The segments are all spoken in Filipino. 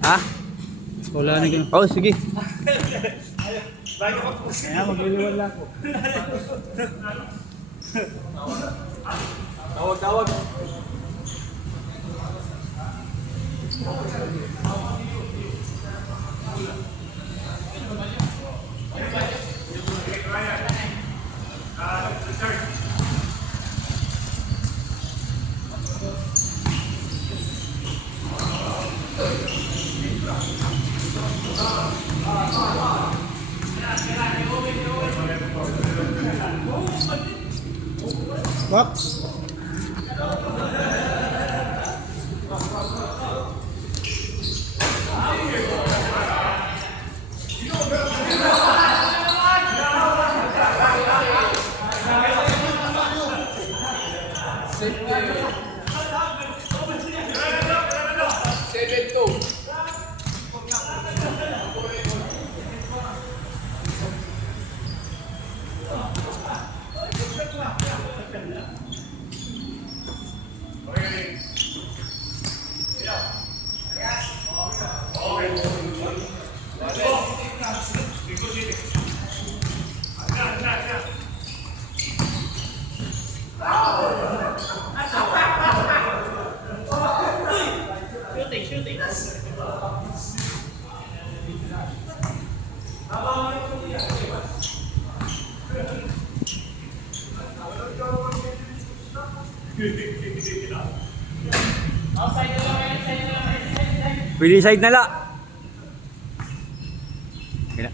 Ha? Wala na yun. Oh, sige. Kaya magliliwan lang ko. Tawag. Box. Pwede side na la. Kaya.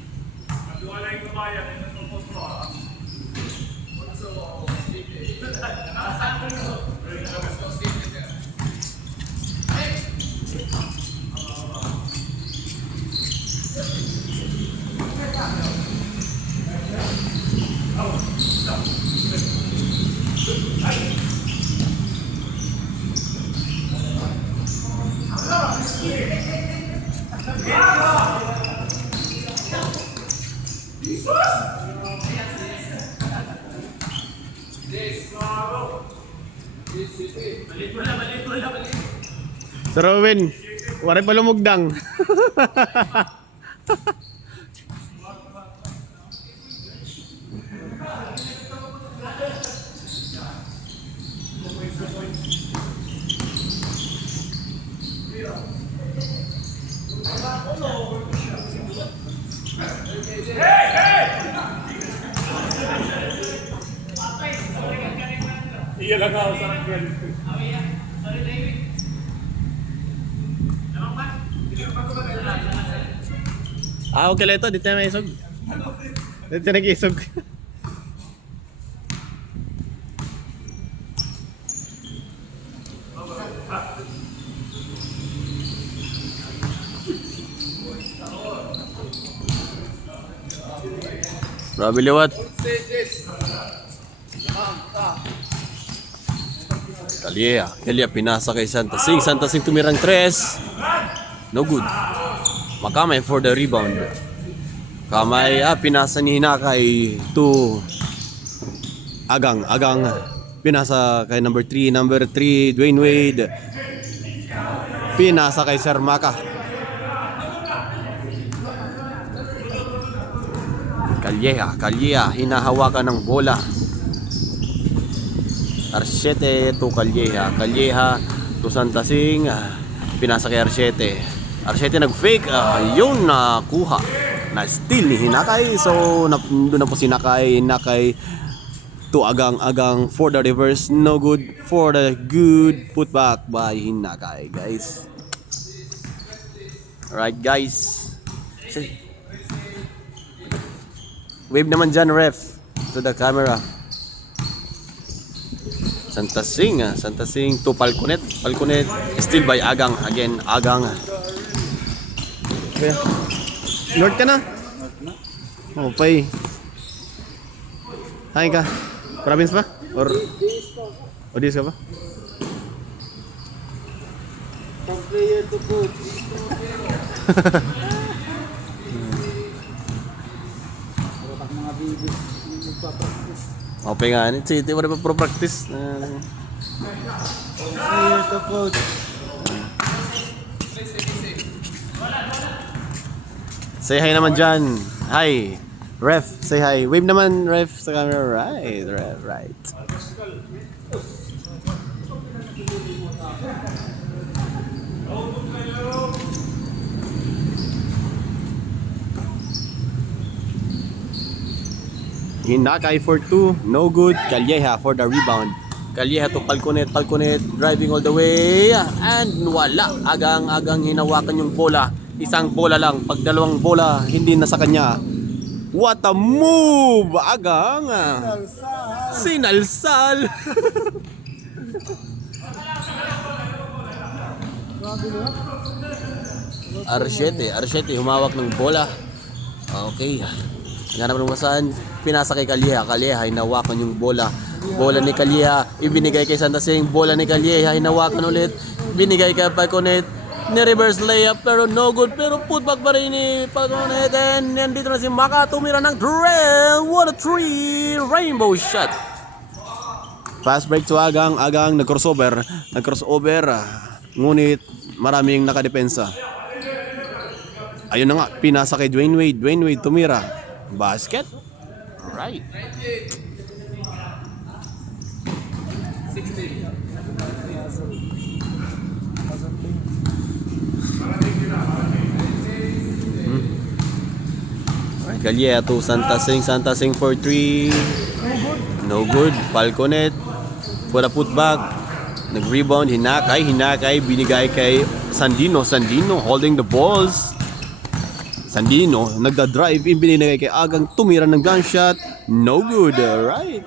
Sir Owen, wari pa lumugdang. Iya lang ako sa akin. Ah, okay lang ito. Dito na may isog. Dito na nag-isog. Grabe liwat. Kalia pinasa kay Santa Sing tumirang 3. No good. Makamay for the rebound. Kamay pinasa ni Hinakay to Agang pinasa kay number 3 Dwayne Wade. Pinasa kay Sir Maka. Kalyeha hinahawakan ng bola. Arsiete to Kalyeha to Santa Sing. Pinasa kay Arsiete nag-fake, yun nakuha na steal ni Hinakay. So doon na po si Hinakay to Agang for the reverse, no good, for the good putback by Hinakay, guys. Alright guys, wave naman dyan ref to the camera. Santa Sing to Palconet still by Agang again. Okay. North ka na? Oh, pay. Hangin ka? Province ba? Or Odis ka ba? From player to coach. Pag mga bibis, nagpa-practice. Okay nga, City, wala pa pro practice. From player to coach. Say hi naman dyan. Hi. Ref, say hi. Wave naman, ref, sa camera. Right, ref, right. Hinakay for 2, no good. Calleja for the rebound. Calleja to Palconet, driving all the way. And wala. Agang hinawakan yung bola. Isang bola lang. Pag dalawang bola, hindi na sa kanya. What a move! Agang! Sinalsal! Arshete, humawak ng bola. Okay. Nga naman saan, pinasa kay Calleja. Calleja, hinawakan yung bola. Bola ni Calleja, ibinigay kay Santasing. Bola ni Calleja, hinawakan ulit. Binigay kay Palconet. Ni-reverse layup pero no good. Pero putback pa rin ni Palconet. And nandito na si Maka, tumira ng drill. What a three! Rainbow shot. Fast break to Agang. Agang nag-crossover. Ngunit maraming nakadepensa. Ayun na nga, pinasa kay Dwayne Wade. Dwayne Wade tumira. Basket. Right. Calleja to Santasing for 3. No good. Palconet for the putback. Nag-rebound, hinakay, binigay kay Sandino holding the balls. Sandino nagda-drive, binigay kay Agang, tumira ng gunshot. No good. Right.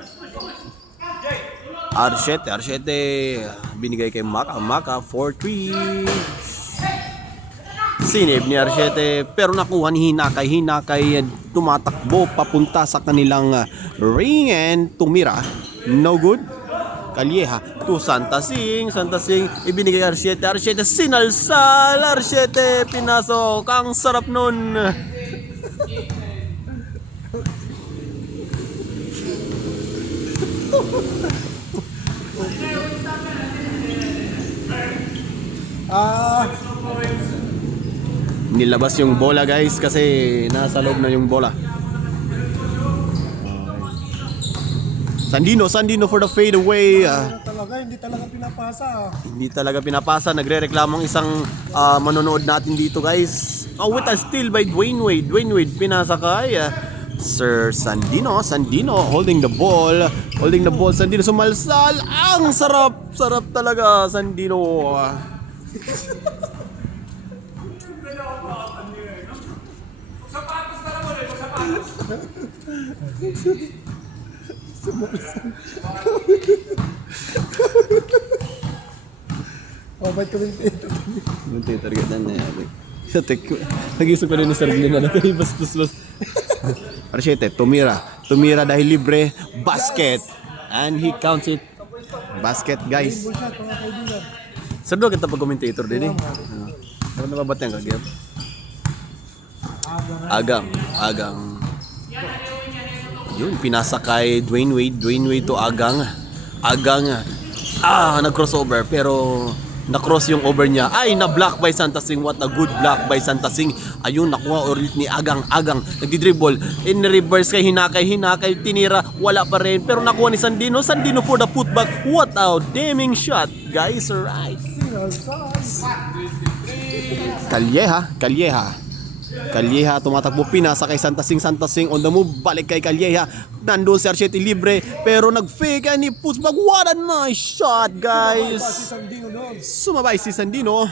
Arshete binigay kay Maka for 3. Sinave ni Arshete pero nakuha ni Hinakay, tumatakbo papunta sa kanilang ring and tumira. No good. Calleja to Santasing, ibinigay Arshete, sinalsal, Arshete pinasok, ang sarap nun. Nilabas yung bola guys kasi nasa loob na yung bola. Sandino for the fade away. Hindi talaga pinapasa. Nagrereklamong isang manonood natin dito guys. With a steal by Dwayne Wade. Pinasa kay Sir Sandino holding the ball. Sandino sumalsal. Ang sarap talaga Sandino. Ba't commentator? Commentator ka na yan. Nag-isip ko rin ng sarili na natin. Bas. Arshete, tumira dahil libre. Basket. And he counts it. Basket guys. Sardo kita pag-commentator din eh. Pero nababat yan kagyan. Agang. Yun, pinasa kay Dwayne Wade to Agang, nag-crossover pero na-cross yung over niya. Ay, na-block by Santasing. What a good block by Santasing. Ayun, nakuha ulit ni Agang, nagdi-dribble, in-reverse kay Hinakay, tinira, wala pa rin, pero nakuha ni Sandino for the putback. What a damning shot, guys, right? Calleja tumatakbo, pinasa kay Santasing on the move, balik kay Calleja, nandun si Arshete libre pero nag-fake and he puts back. What a nice shot guys. Sumabay si Sandino.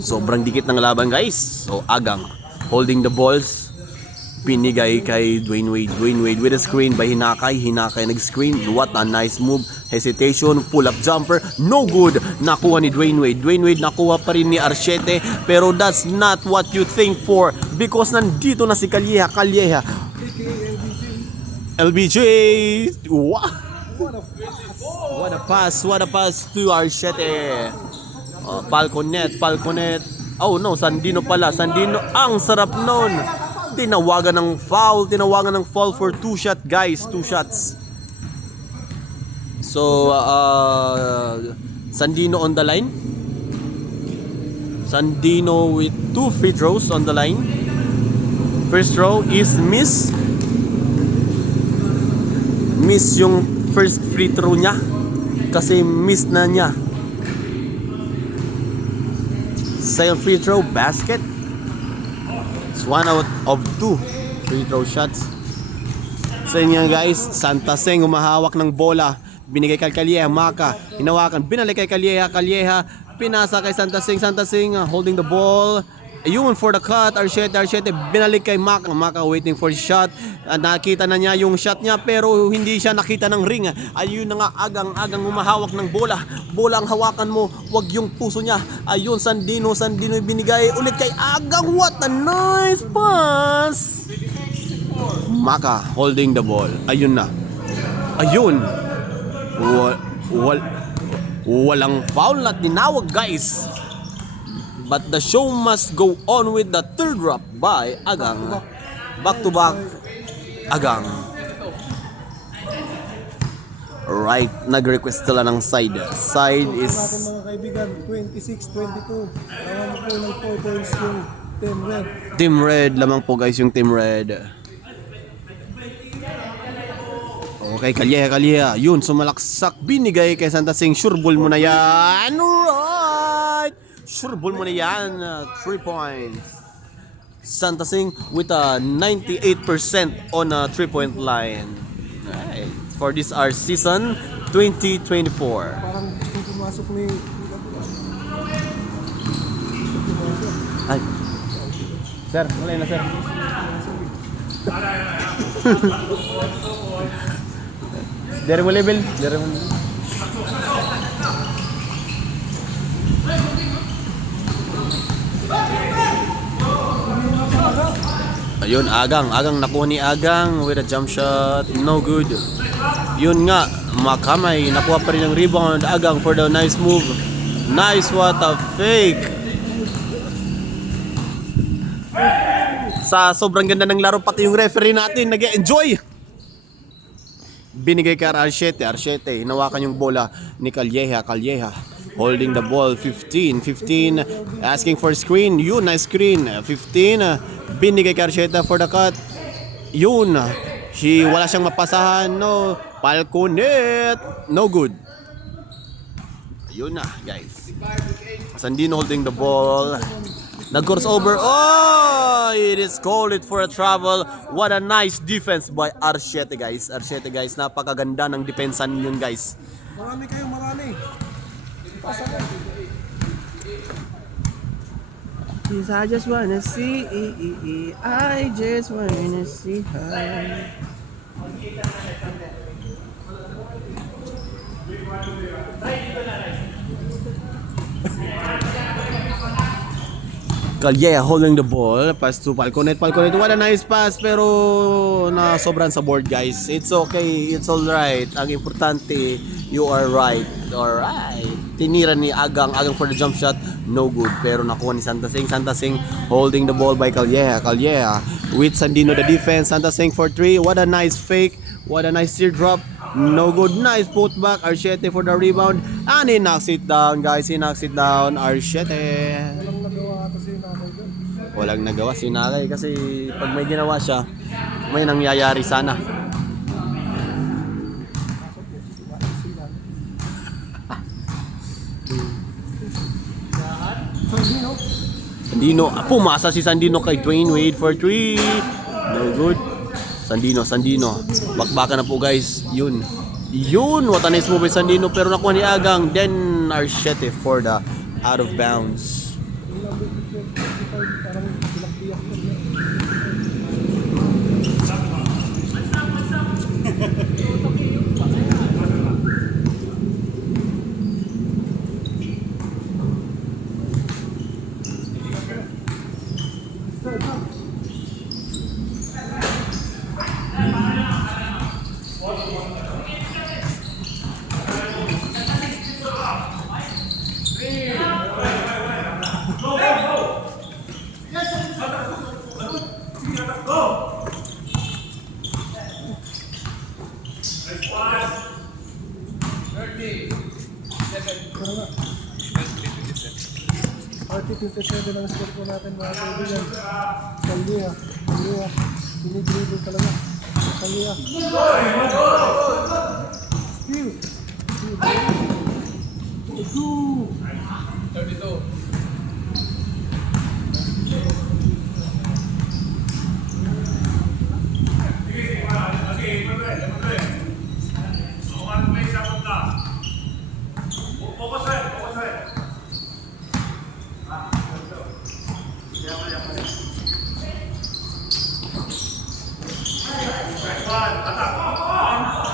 Sobrang dikit ng laban guys. So Agang holding the balls. Pinigay kay Dwayne Wade. Dwayne Wade with a screen by Hinakay. Hinakay nag-screen. What a nice move. Hesitation. Pull-up jumper. No good. Nakuha ni Dwayne Wade. Dwayne Wade nakuha pa rin ni Archete. Pero that's not what you think for. Because nandito na si Calleja. Calleja. LBJ. Wow. What a pass to Archete. Falconet. Oh no, Sandino pala. Sandino, ang sarap nun. Tinawagan ng foul for 2 shot guys, 2 shots. So, Sandino on the line. Sandino with 2 free throws on the line. First throw is miss. Miss yung first free throw niya. Kasi miss na niya. Second free throw, basket. It's 1 out of 2 free throw shots. So yun guys, Santaseng umahawak ng bola. Binigay kay Calleja, Maka, hinawakan, binalik kay Calleja, pinasa kay Santaseng, holding the ball. Ayun for the cut, Archete, binalik kay Maka, waiting for shot. Nakita na niya yung shot niya pero hindi siya nakita ng ring. Ayun na nga, agang umahawak ng bola. Bola ang hawakan mo, wag yung puso niya. Ayun, Sandino binigay ulit kay Agang. What a nice pass! Maka holding the ball. Ayun na. Ayun. Walang foul na tinawag guys. But the show must go on with the third drop by Agang. Back to back, Agang. Right, nag-request sila ng side. Side is... Mga kaibigan, 26-22. Lamang po ng 4 points yung Team Red. Team Red, lamang po guys yung Team Red. Okay, Calleja. Yun, sumalaksak. Binigay kay Santaseng. Sureball mo na yan. Right! Sureball mo na yan. 3 points. Santaseng with a 98% on a 3-point line. Alright. For this our season 2024. Parang kung pumasok ni... Ay. Sir, wala na sir. Dari mo level. Ayun, Agang nakuha ni Agang with a jump shot, no good. Yun nga, Makamay nakuha pa rin ang rebound. Agang for the nice move. Nice, what a fake. Sa sobrang ganda ng laro, pati yung referee natin nag-enjoy. Binigay kay Archete, hinawakan yung bola ni Calleja, holding the ball. 15, asking for screen. Yun, nice screen. 15, binigay kay Archete for the cut. Yun, wala siyang mapasahan. No, Falconet, no good. Yun na guys, Sandino holding the ball. Nag-crossover. Oh! It is called it for a travel. What a nice defense by Archete guys. Napakaganda ng depensa ninyo guys. Marami. Pasa na. I just wanna see. I just wanna see her. Calleja holding the ball. Pass to Falconet. What a nice pass. Pero na sobran sa board guys. It's okay. It's alright. Ang importante, you are right. Alright. Tinira ni Agang for the jump shot. No good. Pero nakuha ni Santaseng holding the ball by Calleja. With Sandino the defense. Santaseng for 3. What a nice fake. What a nice teardrop. No good. Nice putback. Archete for the rebound. And he knocks it down guys. Archete. Walang nagawa si Nakay kasi pag may ginawa siya, may nangyayari sana. Sandino, pumasa si Sandino kay Dwayne Wade for 3. No good. Sandino. Bakbakan na po guys. Yun, what a nice move by Sandino pero nakuha ni Agang. Then Archete for the out of bounds. Tara nga. 30-27 ang score po natin mga kaibigan. Kalye ha. Kalye ha. Dinidribble talaga. Kalye ha. Steal. Steal. Go. 32.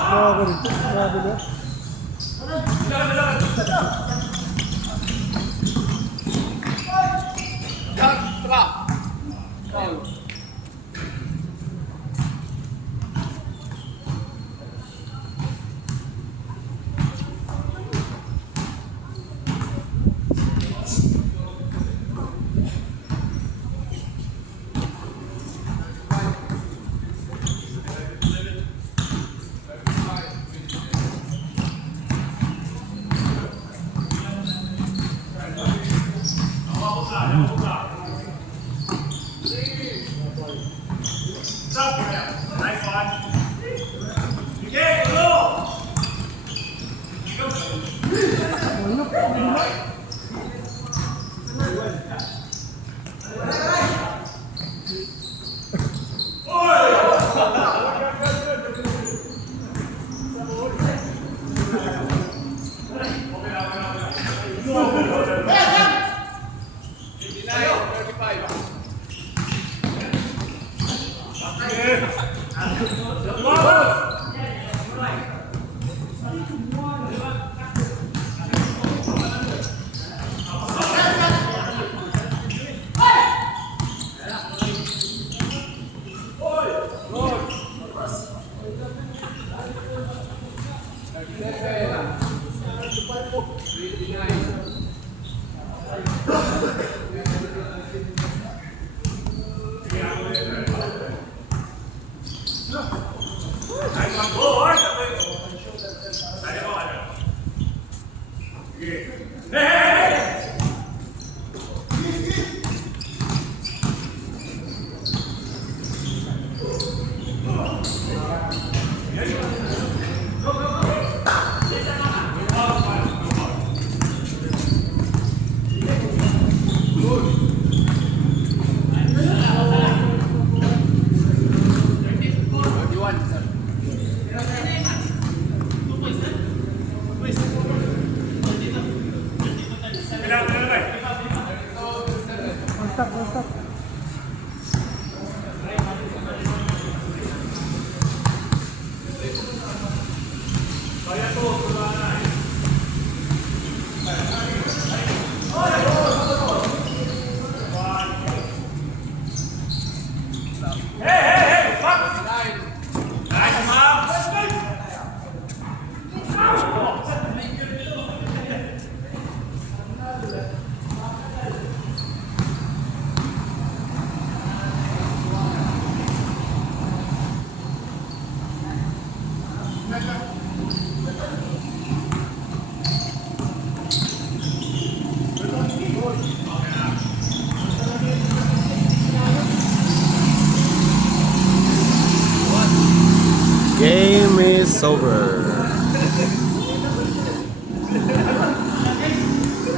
Grabe rin. Grabe rin. Stop, stop. Game is over.